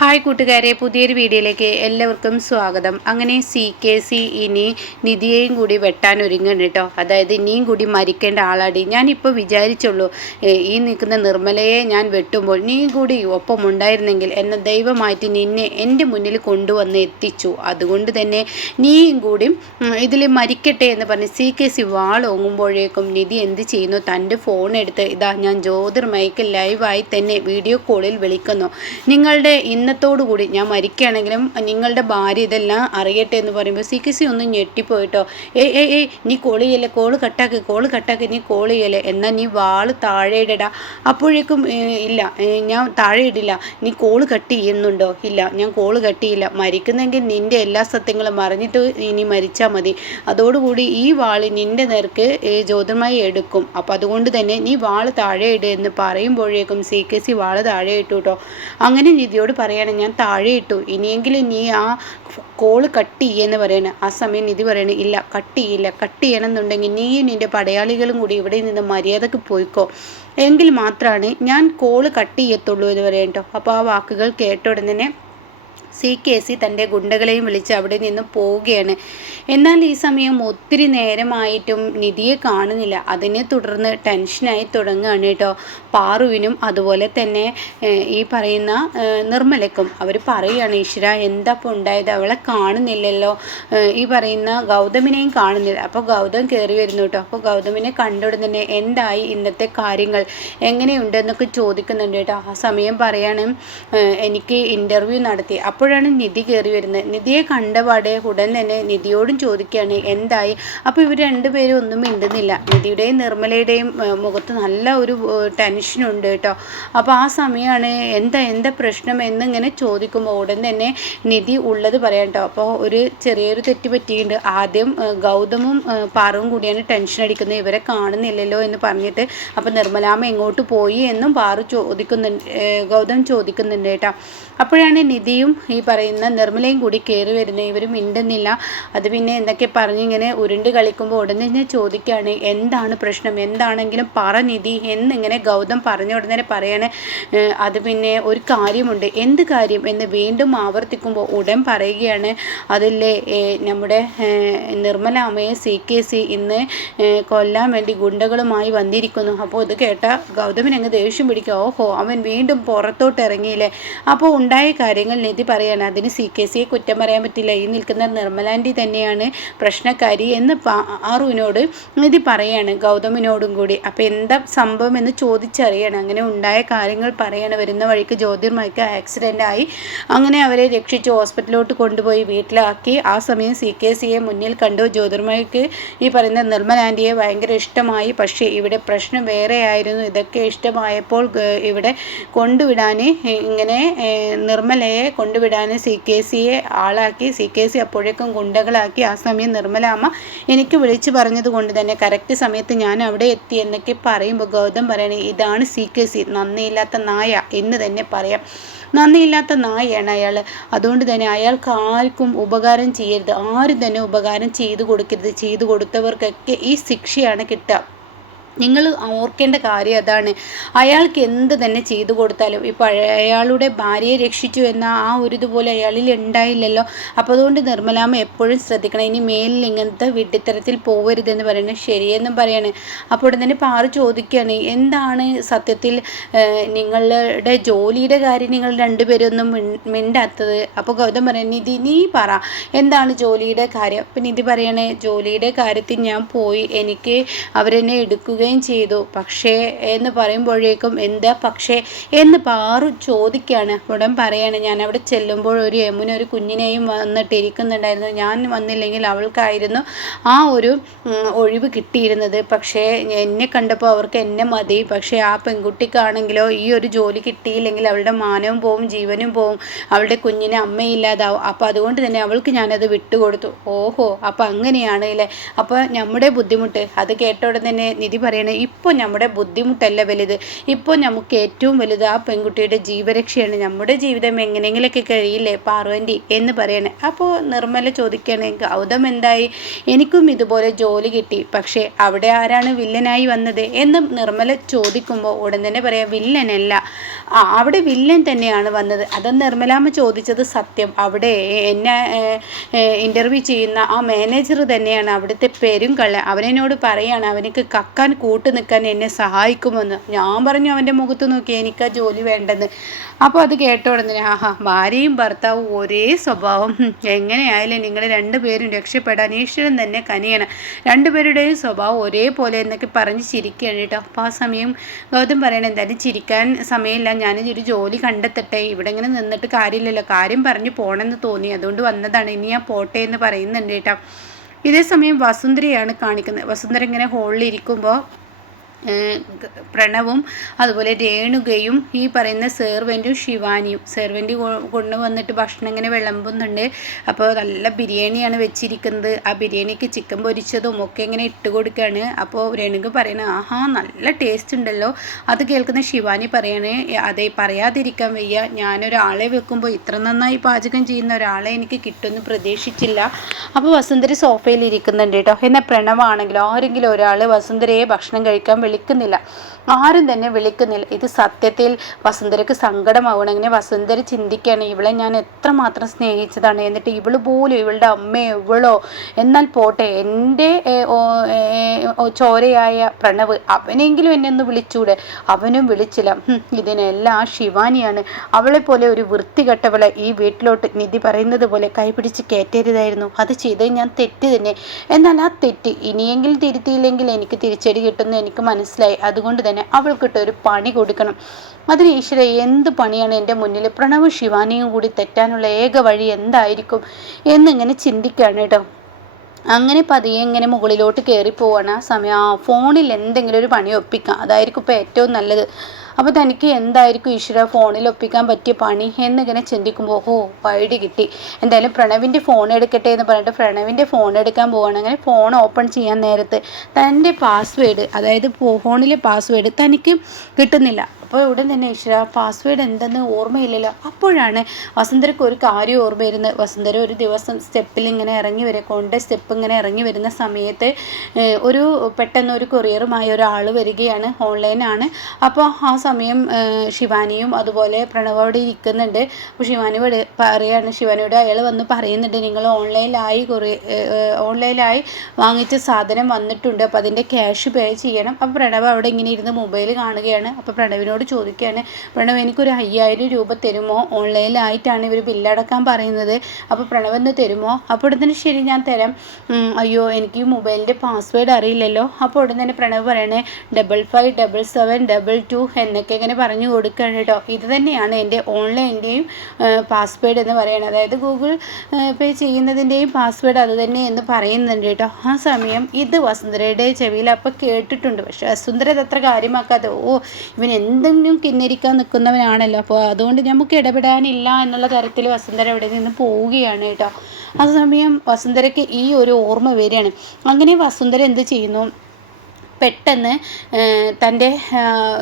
Hi കൂട്ടുകാരെ, പുതിയൊരു വീഡിയോയിലേക്ക് എല്ലാവർക്കും സ്വാഗതം. അങ്ങനെ CKC ഇനി നിധിയെയും കൂടി വെട്ടാൻ ഒരുങ്ങുന്നുണ്ട് കേട്ടോ. അതായത് ഇനിയും കൂടി മരിക്കേണ്ട ആളാടി. ഞാനിപ്പോൾ വിചാരിച്ചുള്ളൂ, ഈ നിൽക്കുന്ന നിർമ്മലയെ ഞാൻ വെട്ടുമ്പോൾ നീ കൂടി ഒപ്പം ഉണ്ടായിരുന്നെങ്കിൽ എന്നെ ദൈവമായിട്ട് നിന്നെ എൻ്റെ മുന്നിൽ കൊണ്ടുവന്ന് എത്തിച്ചു. അതുകൊണ്ട് തന്നെ നീയും കൂടി ഇതിൽ മരിക്കട്ടെ എന്ന് പറഞ്ഞ് CKC വാളോങ്ങുമ്പോഴേക്കും നിധി എന്ത് ചെയ്യുന്നു, തൻ്റെ ഫോൺ എടുത്ത് ഇതാ ഞാൻ ജ്യോതിർമയ്ക്ക് ലൈവായി തന്നെ വീഡിയോ കോളിൽ വിളിക്കുന്നു. നിങ്ങളുടെ ഇന്നത്തോടു കൂടി ഞാൻ മരിക്കുകയാണെങ്കിലും നിങ്ങളുടെ ഭാര്യ ഇതെല്ലാം അറിയട്ടെ എന്ന് പറയുമ്പോൾ CKC ഒന്ന് ഞെട്ടിപ്പോയിട്ടോ. ഏയ് നീ കോൾ ചെയ്യല്ലേ, കോള് കട്ടാക്ക്, നീ കോൾ ചെയ്യല്ലേ, എന്നാൽ നീ വാള് താഴെ ഇടടാ. അപ്പോഴേക്കും ഇല്ല, ഞാൻ താഴെ ഇടില്ല. നീ കോള് കട്ട് ചെയ്യുന്നുണ്ടോ? ഇല്ല, ഞാൻ കോള് കട്ട് ചെയ്യില്ല. മരിക്കുന്നെങ്കിൽ നിൻ്റെ എല്ലാ സത്യങ്ങളും അറിഞ്ഞിട്ട് ഇനി മരിച്ചാൽ മതി. അതോടുകൂടി ഈ വാള് നിൻ്റെ നേർക്ക് ജ്യോതിർമയി എടുക്കും. അപ്പം അതുകൊണ്ട് തന്നെ നീ വാള് താഴെ ഇട് എന്ന് പറയുമ്പോഴേക്കും CKC വാള് താഴെ ഇട്ടു കേട്ടോ. അങ്ങനെ നിധിയോട് പറയാണ്, ഞാൻ താഴെ ഇട്ടു, ഇനിയെങ്കിലും നീ ആ കോള് കട്ട് ചെയ്യുമെന്ന് പറയണേ. ആ സമയം നിധി പറയണേ, ഇല്ല കട്ട് ചെയ്യണമെന്നുണ്ടെങ്കിൽ നീയും നിൻ്റെ പടയാളികളും കൂടി ഇവിടെ നിന്ന് മര്യാദക്ക് പോയിക്കോ, എങ്കിൽ മാത്രമാണ് ഞാൻ കോള് കട്ട് ചെയ്യത്തുള്ളൂ എന്ന് പറയാം കേട്ടോ. അപ്പോൾ ആ വാക്കുകൾ കേട്ട ഉടനെ തന്നെ CKC തൻ്റെ ഗുണ്ടകളെയും വിളിച്ച് അവിടെ നിന്ന് പോവുകയാണ്. എന്നാൽ ഈ സമയം ഒത്തിരി നേരമായിട്ടും നിധിയെ കാണുന്നില്ല. അതിനെ തുടർന്ന് ടെൻഷനായി തുടങ്ങുകയാണ് കേട്ടോ പാറുവിനും അതുപോലെ തന്നെ ഈ പറയുന്ന നിർമ്മലയ്ക്കും. അവർ പറയുകയാണ്, ഈശ്വര എന്താ ഇപ്പോൾ ഉണ്ടായത്, അവളെ കാണുന്നില്ലല്ലോ, ഈ പറയുന്ന ഗൗതമിനെയും കാണുന്നില്ല. അപ്പോൾ ഗൗതം കയറി വരുന്നു കേട്ടോ. അപ്പോൾ ഗൗതമിനെ കണ്ടുടൻ തന്നെ എന്തായി ഇന്നത്തെ കാര്യങ്ങൾ, എങ്ങനെയുണ്ടെന്നൊക്കെ ചോദിക്കുന്നുണ്ട് കേട്ടോ. ആ സമയം പറയാണ്, എനിക്ക് ഇൻ്റർവ്യൂ നടത്തി. അപ്പോഴാണ് നിധി കയറി വരുന്നത്. നിധിയെ കണ്ടപാടെ ഉടൻ തന്നെ നിധിയോടും ചോദിക്കുകയാണ് എന്തായി. അപ്പോൾ ഇവർ രണ്ടുപേരും ഒന്നും മിണ്ടുന്നില്ല. നിധിയുടെയും നിർമ്മലയുടെയും മുഖത്ത് നല്ല ഒരു ടെൻഷനുണ്ട് കേട്ടോ. അപ്പോൾ ആ സമയമാണ് എന്താ പ്രശ്നം എന്നിങ്ങനെ ചോദിക്കുമ്പോൾ ഉടൻ തന്നെ നിധി ഉള്ളത് പറയാം കേട്ടോ. അപ്പോൾ ഒരു ചെറിയൊരു തെറ്റ് പറ്റിയിട്ടുണ്ട്. ആദ്യം ഗൗതമും പാറുവും കൂടിയാണ് ടെൻഷൻ അടിക്കുന്നത്, ഇവരെ കാണുന്നില്ലല്ലോ എന്ന് പറഞ്ഞിട്ട്. അപ്പോൾ നിർമ്മലാമ്മ എങ്ങോട്ട് പോയി എന്നും പാറു ഗൗതം ചോദിക്കുന്നുണ്ട് കേട്ടോ. അപ്പോഴാണ് നിധിയും ഈ പറയുന്ന നിർമ്മലയും കൂടി കയറി വരുന്നത്. ഇവർ മിണ്ടുന്നില്ല. അത് പിന്നെ എന്തൊക്കെ പറഞ്ഞിങ്ങനെ ഉരുണ്ട് കളിക്കുമ്പോൾ ഉടനെ തന്നെ ചോദിക്കുകയാണ്, എന്താണ് പ്രശ്നം, എന്താണെങ്കിലും പറ നിധി എന്നിങ്ങനെ ഗൗതം പറഞ്ഞ ഉടനെ പറയാണ്, അത് പിന്നെ ഒരു കാര്യമുണ്ട്. എന്ത് കാര്യം എന്ന് വീണ്ടും ആവർത്തിക്കുമ്പോൾ ഉടൻ പറയുകയാണ്, അതില്ലേ നമ്മുടെ നിർമ്മലാമ്മയെ CKC ഇന്ന് കൊല്ലാൻ വേണ്ടി ഗുണ്ടകളുമായി വന്നിരിക്കുന്നു. അപ്പോൾ ഇത് കേട്ട ഗൗതമിനങ്ങ് ദേഷ്യം പിടിക്കുക. ഓഹോ, അവൻ വീണ്ടും പുറത്തോട്ട് ഇറങ്ങിയില്ലേ. അപ്പോൾ ഉണ്ടായ കാര്യങ്ങൾ നിധി പറയാണ്. അതിന് CKCയെ കുറ്റം പറയാൻ പറ്റില്ല, ഈ നിൽക്കുന്ന നിർമ്മലാൻറ്റി തന്നെയാണ് പ്രശ്നക്കാരി എന്ന് പാറുവിനോട് നിധി പറയാണ്, ഗൗതമിനോടും കൂടി. അപ്പോൾ എന്താ സംഭവം എന്ന് ചോദിച്ചറിയണം. അങ്ങനെ ഉണ്ടായ കാര്യങ്ങൾ പറയാണ്. വരുന്ന വഴിക്ക് ജ്യോതിർമയ്ക്ക് ആക്സിഡൻ്റ് ആയി. അങ്ങനെ അവരെ രക്ഷിച്ച് ഹോസ്പിറ്റലിലോട്ട് കൊണ്ടുപോയി വീട്ടിലാക്കി. ആ സമയം CKCയെ മുന്നിൽ കണ്ടു. ജ്യോതിർമയ്ക്ക് ഈ പറയുന്ന നിർമ്മലാൻറ്റിയെ ഭയങ്കര ഇഷ്ടമായി. പക്ഷേ ഇവിടെ പ്രശ്നം വേറെ ആയിരുന്നു. ഇതൊക്കെ ഇഷ്ടമായപ്പോൾ ഇവിടെ കൊണ്ടുവിടാൻ ഇങ്ങനെ നിർമ്മലയെ കൊണ്ടുവിടാൻ CKCയെ ആളാക്കി. CKC അപ്പോഴേക്കും ഗുണ്ടകളാക്കി. ആ സമയം നിർമ്മലാമ്മ എനിക്ക് വിളിച്ചു പറഞ്ഞത് കൊണ്ട് തന്നെ കറക്റ്റ് സമയത്ത് ഞാൻ അവിടെ എത്തി എന്നൊക്കെ പറയുമ്പോൾ ഗൗതം പറയണേ, ഇതാണ് CKC, നന്ദിയില്ലാത്ത നായ എന്ന് തന്നെ പറയാം. നന്ദിയില്ലാത്ത നായയാണ് അയാൾ. അതുകൊണ്ട് തന്നെ അയാൾക്ക് ആർക്കും ഉപകാരം ചെയ്യരുത്, ആരും തന്നെ ഉപകാരം ചെയ്തു കൊടുക്കരുത്. ചെയ്തു കൊടുത്തവർക്കൊക്കെ ഈ ശിക്ഷയാണ് കിട്ടുക. നിങ്ങൾ ഓർക്കേണ്ട കാര്യം അതാണ്. അയാൾക്ക് എന്ത് തന്നെ ചെയ്തു കൊടുത്താലും ഇപ്പോൾ അയാളുടെ ഭാര്യയെ രക്ഷിച്ചു എന്ന ആ ഒരു ഇതുപോലെ അയാളിൽ ഉണ്ടായില്ലല്ലോ. അപ്പോൾ അതുകൊണ്ട് നിർമ്മലാമ്മ എപ്പോഴും ശ്രദ്ധിക്കണം, ഇനി മേലിൽ ഇങ്ങനത്തെ വിഡ്ഢിത്തരത്തിൽ പോകരുതെന്ന് പറയുന്നത് ശരിയെന്നും പറയാണ്. അപ്പോൾ ഉടൻ തന്നെ പാറു ചോദിക്കുകയാണ്, എന്താണ് സത്യത്തിൽ നിങ്ങളുടെ ജോലിയുടെ കാര്യം നിങ്ങൾ രണ്ടുപേരൊന്നും മിണ്ടാത്തത്. അപ്പോൾ ഗൗതം പറയുന്നത്, നിധി നീ പറ എന്താണ് ജോലിയുടെ കാര്യം. അപ്പം നിധി പറയണേ, ജോലിയുടെ കാര്യത്തിൽ ഞാൻ പോയി, എനിക്ക് അവരെന്നെ എടുക്കുകയും ചെയ്തു. പക്ഷേ എന്ന് പറയുമ്പോഴേക്കും എന്താ പക്ഷേ എന്ന് പാറു ചോദിക്കുകയാണ്. ഉടൻ പറയാണ്, ഞാൻ അവിടെ ചെല്ലുമ്പോൾ ഒരു യമുന ഒരു കുഞ്ഞിനെയും വന്നിട്ട് ഇരിക്കുന്നുണ്ടായിരുന്നു. ഞാൻ വന്നില്ലെങ്കിൽ അവൾക്കായിരുന്നു ആ ഒരു ഒഴിവ് കിട്ടിയിരുന്നത്. പക്ഷേ എന്നെ കണ്ടപ്പോൾ അവർക്ക് എന്നെ മതി. പക്ഷേ ആ പെൺകുട്ടിക്കാണെങ്കിലോ ഈ ഒരു ജോലി കിട്ടിയില്ലെങ്കിൽ അവളുടെ മാനവും പോവും, ജീവനും പോവും, അവളുടെ കുഞ്ഞിനെ അമ്മയില്ലാതാവും. അപ്പോൾ അതുകൊണ്ട് തന്നെ അവൾക്ക് ഞാനത് വിട്ടുകൊടുത്തു. ഓഹോ, അപ്പോൾ അങ്ങനെയാണ് അല്ലേ. അപ്പോൾ നമ്മുടെ ബുദ്ധിമുട്ട് അത് കേട്ട ഉടൻ തന്നെ നിധി പറയണേ, ഇപ്പോൾ നമ്മുടെ ബുദ്ധിമുട്ടല്ല വലുത്, ഇപ്പോൾ നമുക്ക് ഏറ്റവും വലുത് ആ പെൺകുട്ടിയുടെ ജീവരക്ഷയാണ്. നമ്മുടെ ജീവിതം എങ്ങനെയെങ്കിലൊക്കെ കഴിയില്ലേ പാർവതി എന്ന് പറയണേ. അപ്പോൾ നിർമ്മല ചോദിക്കുകയാണ്, ഗൗതം എന്തായി, എനിക്കും ഇതുപോലെ ജോലി കിട്ടി, പക്ഷേ അവിടെ ആരാണ് വില്ലനായി വന്നത് എന്ന് നിർമ്മല ചോദിക്കുമ്പോൾ ഉടൻ തന്നെ പറയാം, വില്ലനല്ല, അവിടെ വില്ലൻ തന്നെയാണ് വന്നത്. അത് നിർമ്മലാമ്മ ചോദിച്ചത് സത്യം. അവിടെ എന്നെ ഇൻ്റർവ്യൂ ചെയ്യുന്ന ആ മാനേജർ തന്നെയാണ് അവിടുത്തെ പേരും കള്ള. അവനോട് പറയാണ് അവനക്ക് കക്കാൻ കൂട്ടു നിൽക്കാൻ എന്നെ സഹായിക്കുമെന്ന്. ഞാൻ പറഞ്ഞു അവൻ്റെ മുഖത്ത് നോക്കി എനിക്ക് ആ ജോലി വേണ്ടെന്ന്. അപ്പോൾ അത് കേട്ടോടനെ ഭാര്യയും ഭർത്താവും ഒരേ സ്വഭാവം, എങ്ങനെയായാലും നിങ്ങൾ രണ്ടുപേരും രക്ഷപ്പെടാൻ ഈശ്വരൻ തന്നെ കനിയണം, രണ്ടുപേരുടെയും സ്വഭാവം ഒരേപോലെ എന്നൊക്കെ പറഞ്ഞ് ചിരിക്കുകയാണ് കേട്ടോ. അപ്പോൾ ആ സമയം ഗൗതം പറയണം എന്തായാലും ചിരിക്കാൻ സമയമില്ല, ഞാനൊരു ജോലി കണ്ടെത്തട്ടെ, ഇവിടെ ഇങ്ങനെ നിന്നിട്ട് കാര്യമില്ലല്ലോ, കാര്യം പറഞ്ഞു പോകണമെന്ന് തോന്നി, അതുകൊണ്ട് വന്നതാണ്, ഇനി ഞാൻ പോട്ടെ എന്ന് പറയുന്നുണ്ട് കേട്ടോ. ഇതേ സമയം വസുന്ധരയാണ് കാണിക്കുന്നത്. വസുന്ധര ഇങ്ങനെ ഹോളിൽ ഇരിക്കുമ്പോൾ പ്രണവും അതുപോലെ രേണുകയും ഈ പറയുന്ന സെർവൻറ്റും ശിവാനിയും കൊണ്ടുവന്നിട്ട് ഭക്ഷണം ഇങ്ങനെ വിളമ്പുന്നുണ്ട്. അപ്പോൾ നല്ല ബിരിയാണിയാണ് വെച്ചിരിക്കുന്നത്. ആ ബിരിയാണിക്ക് ചിക്കൻ പൊരിച്ചതും ഒക്കെ ഇങ്ങനെ ഇട്ട് കൊടുക്കുകയാണ്. അപ്പോൾ രേണുക പറയണ നല്ല ടേസ്റ്റ് ഉണ്ടല്ലോ. അത് കേൾക്കുന്ന ശിവാനി പറയണേ അതെ, പറയാതിരിക്കാൻ വയ്യ, ഞാനൊരാളെ വെക്കുമ്പോൾ ഇത്ര നന്നായി പാചകം ചെയ്യുന്ന ഒരാളെ എനിക്ക് കിട്ടുമെന്ന് പ്രതീക്ഷിച്ചില്ല. അപ്പോൾ വസുന്ധര സോഫയിൽ ഇരിക്കുന്നുണ്ട് കേട്ടോ. എന്നാൽ പ്രണവാണെങ്കിലും ആരെങ്കിലും ഒരാൾ വസുന്ധരയെ ഭക്ഷണം കഴിക്കാൻ വിളിക്കുന്നില്ല, ആരും തന്നെ വിളിക്കുന്നില്ല. ഇത് സത്യത്തിൽ വസുന്ധരക്ക് സങ്കടമാവണം. അങ്ങനെ വസുന്ധര ചിന്തിക്കുകയാണ്, ഇവളെ ഞാൻ എത്രമാത്രം സ്നേഹിച്ചതാണ്, എന്നിട്ട് ഇവള് പോലും ഇവളുടെ അമ്മയോ ഇവളോ, എന്നാൽ പോട്ടെ എൻ്റെ ചോരയായ പ്രണവ്, അവനെങ്കിലും എന്നെ ഒന്ന് വിളിച്ചൂടെ, അവനും വിളിച്ചില്ല. ഇതിനെല്ലാം ശിവാനിയാണ്. അവളെ പോലെ ഒരു വൃത്തികെട്ടവളെ ഈ വീട്ടിലോട്ട് നിധി പറയുന്നത് പോലെ കൈപിടിച്ച് കയറ്റരുതായിരുന്നു. അത് ചെയ്തത് ഞാൻ തെറ്റ് തന്നെ. എന്നാൽ ആ തെറ്റ് ഇനിയെങ്കിലും തിരുത്തിയില്ലെങ്കിൽ എനിക്ക് തിരിച്ചടി കിട്ടുമെന്ന് എനിക്ക് മനസ്സിലായി. അതുകൊണ്ട് തന്നെ അവൾക്കിട്ട് ഒരു പണി കൊടുക്കണം. അതിന് ഈശ്വര എന്ത് പണിയാണ് എൻ്റെ മുന്നിൽ? പ്രണവ് ശിവാനിയും കൂടി തെറ്റാനുള്ള ഏക വഴി എന്തായിരിക്കും എന്നിങ്ങനെ ചിന്തിക്കുകയാണ് കേട്ടോ. അങ്ങനെ പതിയെ ഇങ്ങനെ മുകളിലോട്ട് കയറി പോവാണ്. ആ സമയം ഫോണിൽ എന്തെങ്കിലും ഒരു പണി ഒപ്പിക്കാം, അതായിരിക്കും ഇപ്പോൾ ഏറ്റവും നല്ലത്. അപ്പോൾ തനിക്ക് എന്തായിരിക്കും ഈശ്വര ഫോണിൽ ഒപ്പിക്കാൻ പറ്റിയ പണി എന്നിങ്ങനെ ചിന്തിക്കുമ്പോൾ വഴി കിട്ടി. എന്തായാലും പ്രണവിൻ്റെ ഫോൺ എടുക്കട്ടെ എന്ന് പറഞ്ഞിട്ട് പ്രണവിൻ്റെ ഫോൺ എടുക്കാൻ പോവാണ്. അങ്ങനെ ഫോൺ ഓപ്പൺ ചെയ്യാൻ നേരത്ത് തൻ്റെ പാസ്വേഡ്, അതായത് ഫോണിലെ പാസ്വേഡ് തനിക്ക് കിട്ടുന്നില്ല. അപ്പോൾ ഉടൻ തന്നെ ഈശ്വര പാസ്വേഡ് എന്തെന്ന് ഓർമ്മയില്ലല്ലോ. അപ്പോഴാണ് വസുന്ധരയ്ക്ക് ഒരു കാര്യം ഓർമ്മ വരുന്നത്. വസുന്ധര ഒരു ദിവസം സ്റ്റെപ്പിൽ ഇങ്ങനെ ഇറങ്ങി കൊണ്ട് സ്റ്റെപ്പ് ഇങ്ങനെ ഇറങ്ങി വരുന്ന സമയത്ത് പെട്ടെന്ന് ഒരു കൊറിയറുമായ ഒരാൾ വരികയാണ്, ഓൺലൈനാണ്. അപ്പോൾ ആ സമയം ശിവാനിയും അതുപോലെ പ്രണവ് അവിടെ ഇരിക്കുന്നുണ്ട്. അപ്പോൾ ശിവാനി പറയാണ്, ശിവാനിയോട് അയാൾ വന്ന് പറയുന്നുണ്ട്, നിങ്ങൾ ഓൺലൈനായി വാങ്ങിച്ച സാധനം വന്നിട്ടുണ്ട്, അപ്പോൾ അതിൻ്റെ ക്യാഷ് പേ ചെയ്യണം. അപ്പോൾ പ്രണവ് അവിടെ ഇങ്ങനെ ഇരുന്ന് മൊബൈൽ കാണുകയാണ്. അപ്പോൾ പ്രണവിനോട് ചോദിക്കുകയാണ്, പ്രണവ് എനിക്കൊരു 5000 രൂപ തരുമോ, ഓൺലൈനിലായിട്ടാണ് ഇവർ ബില്ലടക്കാൻ പറയുന്നത്, അപ്പോൾ പ്രണവ് എന്ന് തരുമോ? അപ്പോൾ ഉടൻ തന്നെ ശരി ഞാൻ തരാം. അയ്യോ എനിക്ക് ഈ മൊബൈലിൻ്റെ പാസ്വേഡ് അറിയില്ലല്ലോ. അപ്പോൾ ഉടൻ തന്നെ പ്രണവ് പറയണേ 557722 എന്നൊക്കെ ഇങ്ങനെ പറഞ്ഞു കൊടുക്കുകയാണ് കേട്ടോ. ഇത് തന്നെയാണ് എൻ്റെ ഓൺലൈൻ്റെയും പാസ്വേഡ് എന്ന് പറയുന്നത്, അതായത് ഗൂഗിൾ പേ ചെയ്യുന്നതിൻ്റെയും പാസ്വേഡ് അത് തന്നെ എന്ന് പറയുന്നുണ്ട് കേട്ടോ. ആ സമയം ഇത് വസുന്ധരയുടെ ചെവിയിൽ അപ്പോൾ കേട്ടിട്ടുണ്ട്. പക്ഷേ വസുന്ധര അതത്ര കാര്യമാക്കാതെ ഇവൻ എന്തെങ്കിലും കിന്നരിക്കാൻ നിൽക്കുന്നവനാണല്ലോ, അപ്പോൾ അതുകൊണ്ട് നമുക്ക് ഇടപെടാനില്ല എന്നുള്ള തരത്തിൽ വസുന്ധര ഇവിടെ നിന്ന് പോവുകയാണ് കേട്ടോ. ആ സമയം വസുന്ധരയ്ക്ക് ഈ ഒരു ഓർമ്മ വരികയാണ്. അങ്ങനെ വസുന്ധര എന്ത് ചെയ്യുന്നു, പെട്ടെന്ന് തൻ്റെ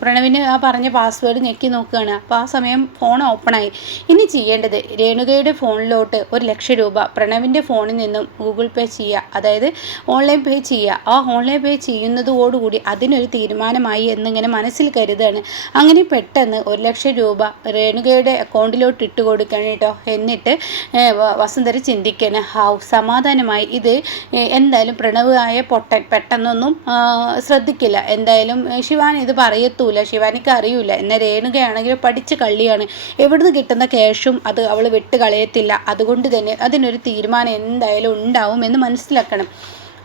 പ്രണവിന് ആ പറഞ്ഞ പാസ്വേഡ് ഞെക്കി നോക്കുകയാണ്. അപ്പോൾ ആ സമയം ഫോൺ ഓപ്പണായി. ഇനി ചെയ്യേണ്ടത് രേണുകയുടെ ഫോണിലോട്ട് 1,00,000 രൂപ പ്രണവിൻ്റെ ഫോണിൽ നിന്നും ഗൂഗിൾ പേ ചെയ്യുക, അതായത് ഓൺലൈൻ പേ ചെയ്യുക. ആ ഓൺലൈൻ പേ ചെയ്യുന്നതോടുകൂടി അതിനൊരു തീരുമാനമായി എന്നിങ്ങനെ മനസ്സിൽ കരുതാണ്. അങ്ങനെ പെട്ടെന്ന് 1,00,000 രൂപ രേണുകയുടെ അക്കൗണ്ടിലോട്ട് ഇട്ട് കൊടുക്കണം കേട്ടോ. എന്നിട്ട് വസുന്ധര ചിന്തിക്കണം, സമാധാനമായി, ഇത് എന്തായാലും പ്രണവ് ആയ പൊട്ടൻ പെട്ടെന്നൊന്നും ശ്രദ്ധിക്കില്ല, എന്തായാലും ശിവാനി ഇത് പറയത്തൂല, ശിവാനിക്ക് അറിയില്ല. എന്നാൽ രേണുകയാണെങ്കിൽ പഠിച്ച് കള്ളിയാണ്, എവിടുന്ന് കിട്ടുന്ന ക്യാഷും അത് അവൾ വിട്ട് കളയത്തില്ല. അതുകൊണ്ട് തന്നെ അതിനൊരു തീരുമാനം എന്തായാലും ഉണ്ടാവും എന്ന് മനസ്സിലാക്കണം.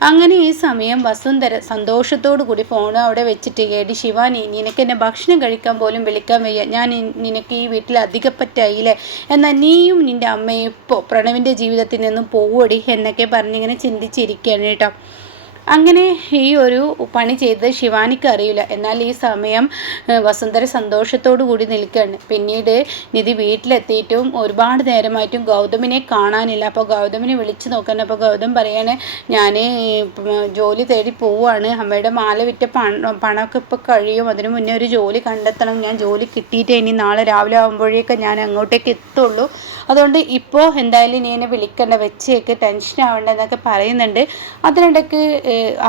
അങ്ങനെ ഈ സമയം വസുന്ധര സന്തോഷത്തോടു കൂടി ഫോൺ അവിടെ വെച്ചിട്ട്, എടി ശിവാനി, നിനക്ക് എന്നെ ഭക്ഷണം കഴിക്കാൻ പോലും വിളിക്കാൻ വയ്യ, ഞാൻ നിനക്ക് ഈ വീട്ടിൽ അധികപ്പറ്റായില്ലേ, എന്നാൽ നീയും നിൻ്റെ അമ്മയും ഇപ്പോൾ പ്രണവിൻ്റെ ജീവിതത്തിൽ നിന്നും പോവുടി എന്നൊക്കെ പറഞ്ഞിങ്ങനെ ചിന്തിച്ചിരിക്കുകയാണ് കേട്ടോ. അങ്ങനെ ഈ ഒരു പണി ചെയ്തത് ശിവാനിക്ക് അറിയില്ല. എന്നാൽ ഈ സമയം വസുന്ധര സന്തോഷത്തോടു കൂടി നിൽക്കുകയാണ്. പിന്നീട് നിധി വീട്ടിലെത്തിയിട്ടും ഒരുപാട് നേരമായിട്ടും ഗൗതമിനെ കാണാനില്ല. അപ്പോൾ ഗൗതമിനെ വിളിച്ചു നോക്കാൻ, അപ്പോൾ ഗൗതം പറയാണ്, ഞാൻ ജോലി തേടി പോവുകയാണ്, അമ്മയുടെ മാല വിറ്റ പണമൊക്കെ ഇപ്പോൾ കഴിയും, അതിനു മുന്നേ ഒരു ജോലി കണ്ടെത്തണം, ഞാൻ ജോലി കിട്ടിയിട്ടേ ഇനി നാളെ രാവിലെ ആകുമ്പോഴേക്കും ഞാൻ അങ്ങോട്ടേക്ക് എത്തുള്ളൂ, അതുകൊണ്ട് ഇപ്പോൾ എന്തായാലും നീ എന്നെ വിളിക്കണ്ട, വെച്ചേക്ക്, ടെൻഷൻ ആവണ്ട എന്നൊക്കെ പറയുന്നുണ്ട്. അതിനിടയ്ക്ക്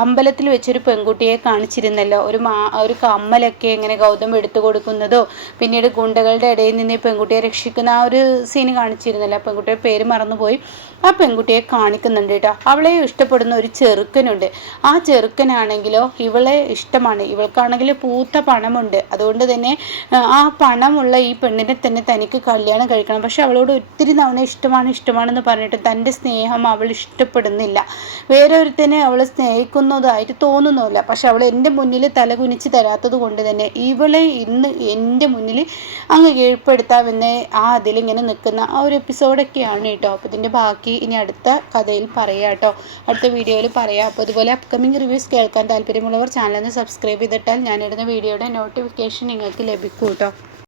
അമ്പലത്തിൽ വെച്ചൊരു പെൺകുട്ടിയെ കാണിച്ചിരുന്നല്ലോ, ഒരു കമ്മലൊക്കെ ഇങ്ങനെ ഗൗതം എടുത്തു കൊടുക്കുന്നതോ പിന്നീട് ഗുണ്ടകളുടെ ഇടയിൽ നിന്ന് ഈ പെൺകുട്ടിയെ രക്ഷിക്കുന്ന ആ ഒരു സീന് കാണിച്ചിരുന്നല്ലോ. ആ പെൺകുട്ടിയുടെ പേര് മറന്നുപോയി. ആ പെൺകുട്ടിയെ കാണിക്കുന്നുണ്ട് കേട്ടോ. അവളെ ഇഷ്ടപ്പെടുന്ന ഒരു ചെറുക്കനുണ്ട്. ആ ചെറുക്കനാണെങ്കിലോ ഇവളെ ഇഷ്ടമാണ്. ഇവൾക്കാണെങ്കിൽ പൂത്ത പണമുണ്ട്. അതുകൊണ്ട് തന്നെ ആ പണമുള്ള ഈ പെണ്ണിനെ തന്നെ തനിക്ക് കല്യാണം കഴിക്കണം. പക്ഷെ അവളോട് ഒത്തിരി തവണ ഇഷ്ടമാണെന്ന് പറഞ്ഞിട്ട് തൻ്റെ സ്നേഹം അവൾ ഇഷ്ടപ്പെടുന്നില്ല. വേറൊരുത്തനെ അവൾ സ്നേഹിക്കുന്നതായിട്ട് തോന്നുന്നില്ല. പക്ഷെ അവൾ എൻ്റെ മുന്നിൽ തലകുനിച്ച് തരാത്തത് കൊണ്ട് തന്നെ ഇവളെ ഇന്ന് എൻ്റെ മുന്നിൽ അങ്ങ് കീഴ്പ്പെടുത്താമെന്ന് അതിലിങ്ങനെ നിൽക്കുന്ന ആ ഒരു എപ്പിസോഡൊക്കെയാണ് കേട്ടോ. അപ്പോൾ ഇതിൻ്റെ ബാക്കി ഇനി അടുത്ത കഥയിൽ പറയാം കേട്ടോ, അടുത്ത വീഡിയോയിൽ പറയാം. അപ്പോൾ അതുപോലെ അപ്കമിങ് റിവ്യൂസ് കേൾക്കാൻ താല്പര്യമുള്ളവർ ചാനലിന് സബ്സ്ക്രൈബ് ചെയ്തിട്ടാൽ ഞാനിടുന്ന വീഡിയോയുടെ നോട്ടിഫിക്കേഷൻ നിങ്ങൾക്ക് ലഭിക്കും കേട്ടോ.